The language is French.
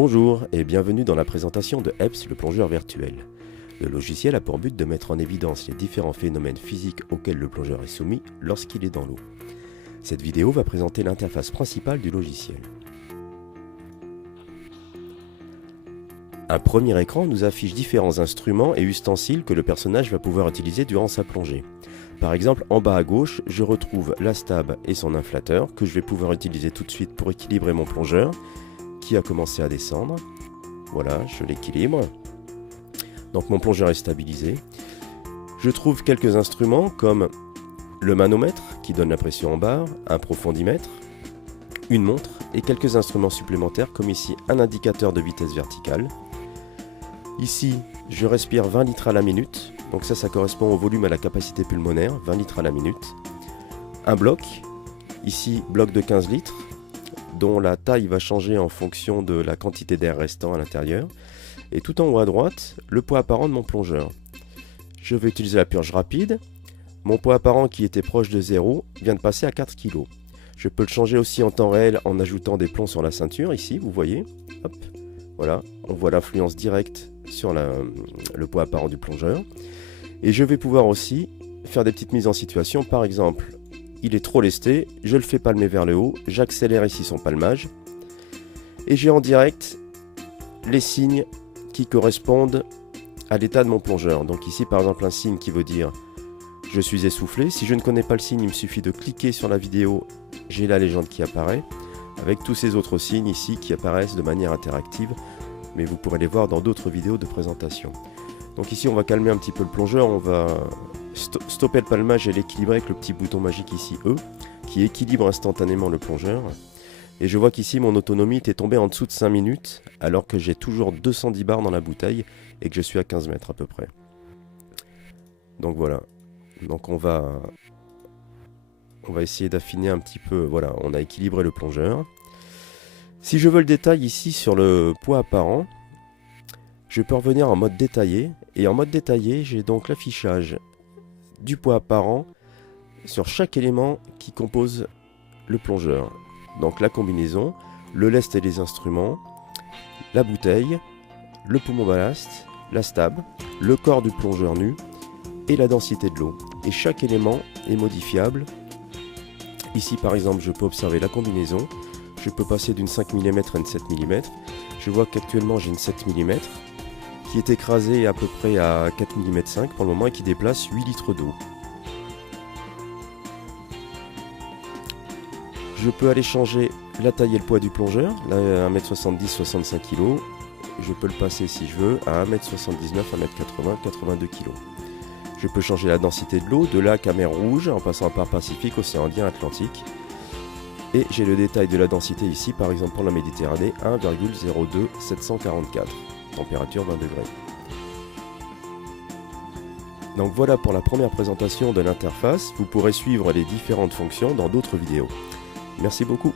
Bonjour et bienvenue dans la présentation de EPS, le plongeur virtuel. Le logiciel a pour but de mettre en évidence les différents phénomènes physiques auxquels le plongeur est soumis lorsqu'il est dans l'eau. Cette vidéo va présenter l'interface principale du logiciel. Un premier écran nous affiche différents instruments et ustensiles que le personnage va pouvoir utiliser durant sa plongée. Par exemple, en bas à gauche, je retrouve la stab et son inflateur que je vais pouvoir utiliser tout de suite pour équilibrer mon plongeur qui a commencé à descendre. Voilà, je l'équilibre. Donc mon plongeur est stabilisé. Je trouve quelques instruments comme le manomètre qui donne la pression en barre, un profondimètre, une montre et quelques instruments supplémentaires comme ici un indicateur de vitesse verticale. Ici, je respire 20 litres à la minute, donc ça correspond au volume à la capacité pulmonaire, 20 litres à la minute. Un bloc, ici bloc de 15 litres, dont la taille va changer en fonction de la quantité d'air restant à l'intérieur. Et tout en haut à droite, le poids apparent de mon plongeur. Je vais utiliser la purge rapide. Mon poids apparent qui était proche de 0 vient de passer à 4 kg. Je peux le changer aussi en temps réel en ajoutant des plombs sur la ceinture, ici, vous voyez. Hop, voilà, on voit l'influence directe sur le poids apparent du plongeur. Et je vais pouvoir aussi faire des petites mises en situation. Par exemple, il est trop lesté, je le fais palmer vers le haut, j'accélère ici son palmage. Et j'ai en direct les signes qui correspondent à l'état de mon plongeur. Donc ici par exemple un signe qui veut dire je suis essoufflé. Si je ne connais pas le signe, il me suffit de cliquer sur la vidéo, j'ai la légende qui apparaît, avec tous ces autres signes ici qui apparaissent de manière interactive, mais vous pourrez les voir dans d'autres vidéos de présentation. Donc ici on va calmer un petit peu le plongeur, on va stopper le palmage et l'équilibrer avec le petit bouton magique ici E, qui équilibre instantanément le plongeur. Et je vois qu'ici mon autonomie était tombée en dessous de 5 minutes, alors que j'ai toujours 210 bars dans la bouteille et que je suis à 15 mètres à peu près. Donc voilà, donc on va essayer d'affiner un petit peu, voilà, on a équilibré le plongeur. Si je veux le détail ici sur le poids apparent, je peux revenir en mode détaillé, et en mode détaillé, j'ai donc l'affichage du poids apparent sur chaque élément qui compose le plongeur. Donc la combinaison, le lest et les instruments, la bouteille, le poumon ballast, la stab, le corps du plongeur nu et la densité de l'eau. Et chaque élément est modifiable. Ici par exemple, je peux observer la combinaison. Je peux passer d'une 5 mm à une 7 mm. Je vois qu'actuellement j'ai une 7 mm qui est écrasée à peu près à 4 mm 5 pour le moment et qui déplace 8 litres d'eau. Je peux aller changer la taille et le poids du plongeur, là 1m70, 65 kg. Je peux le passer si je veux à 1m79, 1m80, 82 kg. Je peux changer la densité de l'eau, de lac à mer Rouge, en passant par Pacifique, Océan Indien, Atlantique. Et j'ai le détail de la densité ici, par exemple pour la Méditerranée, 1,02744, température 20 degrés. Donc voilà pour la première présentation de l'interface. Vous pourrez suivre les différentes fonctions dans d'autres vidéos. Merci beaucoup.